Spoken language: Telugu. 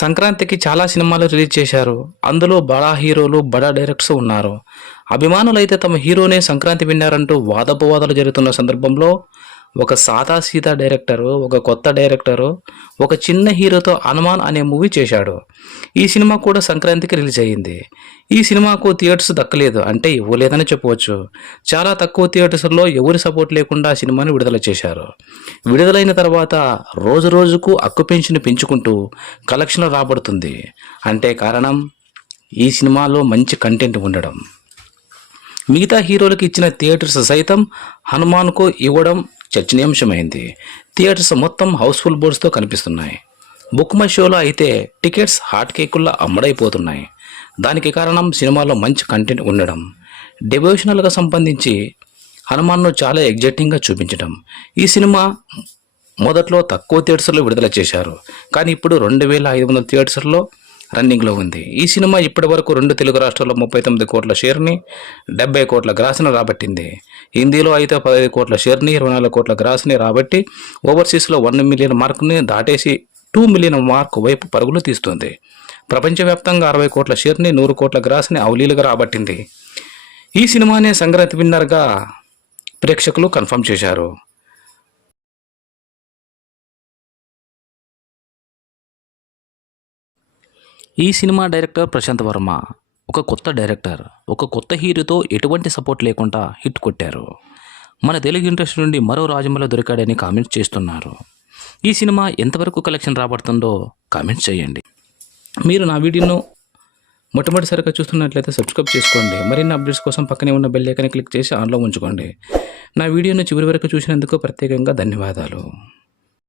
సంక్రాంతికి చాలా సినిమాలు రిలీజ్ చేశారు. అందులో బడా హీరోలు, బడా డైరెక్టర్స్ ఉన్నారు. అభిమానులైతే తమ హీరోనే సంక్రాంతి విన్నారంటూ వాదోపవాదాలు జరుగుతున్న సందర్భంలో ఒక సాదాసీదా డైరెక్టరు, ఒక కొత్త డైరెక్టరు, ఒక చిన్న హీరోతో 'హనుమాన్' అనే మూవీ చేశాడు. ఈ సినిమా కూడా సంక్రాంతికి రిలీజ్ అయ్యింది. ఈ సినిమాకు థియేటర్స్ దక్కలేదు, అంటే ఇవ్వలేదని చెప్పవచ్చు. చాలా తక్కువ థియేటర్స్లో ఎవరి సపోర్ట్ లేకుండా ఆ సినిమాని విడుదల చేశారు. విడుదలైన తర్వాత రోజు రోజుకు అక్యుపెన్షన్ పెంచుకుంటూ కలెక్షన్లు రాబడుతుంది. అంటే కారణం ఈ సినిమాలో మంచి కంటెంట్ ఉండడం. మిగతా హీరోలకు ఇచ్చిన థియేటర్స్ సైతం హనుమాన్కు ఇవ్వడం చర్చనీయాంశమైంది. థియేటర్స్ మొత్తం హౌస్ఫుల్ బోర్డ్స్తో కనిపిస్తున్నాయి. బుక్ మై షోలో అయితే టికెట్స్ హాట్ కేకుల్లా అమ్మడైపోతున్నాయి. దానికి కారణం సినిమాలో మంచి కంటెంట్ ఉండడం. డివోషనల్గా సంబంధించి హనుమాన్ను చాలా ఎగ్జైటింగ్గా చూపించడం. ఈ సినిమా మొదట్లో తక్కువ థియేటర్స్లో విడుదల చేశారు, కానీ ఇప్పుడు 2500 థియేటర్స్లో రన్నింగ్లో ఉంది. ఈ సినిమా ఇప్పటి వరకు 2 తెలుగు రాష్ట్రాల్లో 39 కోట్ల షేర్ని, 70 కోట్ల గ్రాస్ని రాబట్టింది. హిందీలో అయితే 15 కోట్ల షేర్ని, 24 కోట్ల గ్రాస్ని రాబట్టి ఓవర్సీస్లో 1 మిలియన్ మార్కుని దాటేసి 2 మిలియన్ మార్క్ వైపు పరుగులు తీస్తుంది. ప్రపంచవ్యాప్తంగా 60 కోట్ల షేర్ని, 100 కోట్ల గ్రాస్ని అవలీలుగా రాబట్టింది. ఈ సినిమానే సంక్రాంతి విన్నర్గా ప్రేక్షకులు కన్ఫర్మ్ చేశారు. ఈ సినిమా డైరెక్టర్ ప్రశాంత్ వర్మ ఒక కొత్త డైరెక్టర్, ఒక కొత్త హీరోతో ఎటువంటి సపోర్ట్ లేకుండా హిట్ కొట్టారు. మన తెలుగు ఇండస్ట్రీ నుండి మరో రాజమౌళి దొరికాడని కామెంట్స్ చేస్తున్నారు. ఈ సినిమా ఎంతవరకు కలెక్షన్ రాబడుతుందో కామెంట్స్ చేయండి. మీరు నా వీడియోను మొట్టమొదటిసారిగా చూస్తున్నట్లయితే సబ్స్క్రైబ్ చేసుకోండి. మరిన్ని అప్డేట్స్ కోసం పక్కనే ఉన్న బెల్ ఐకాన్ని క్లిక్ చేసి ఆన్లో ఉంచుకోండి. నా వీడియోను చివరి వరకు చూసినందుకు ప్రత్యేకంగా ధన్యవాదాలు.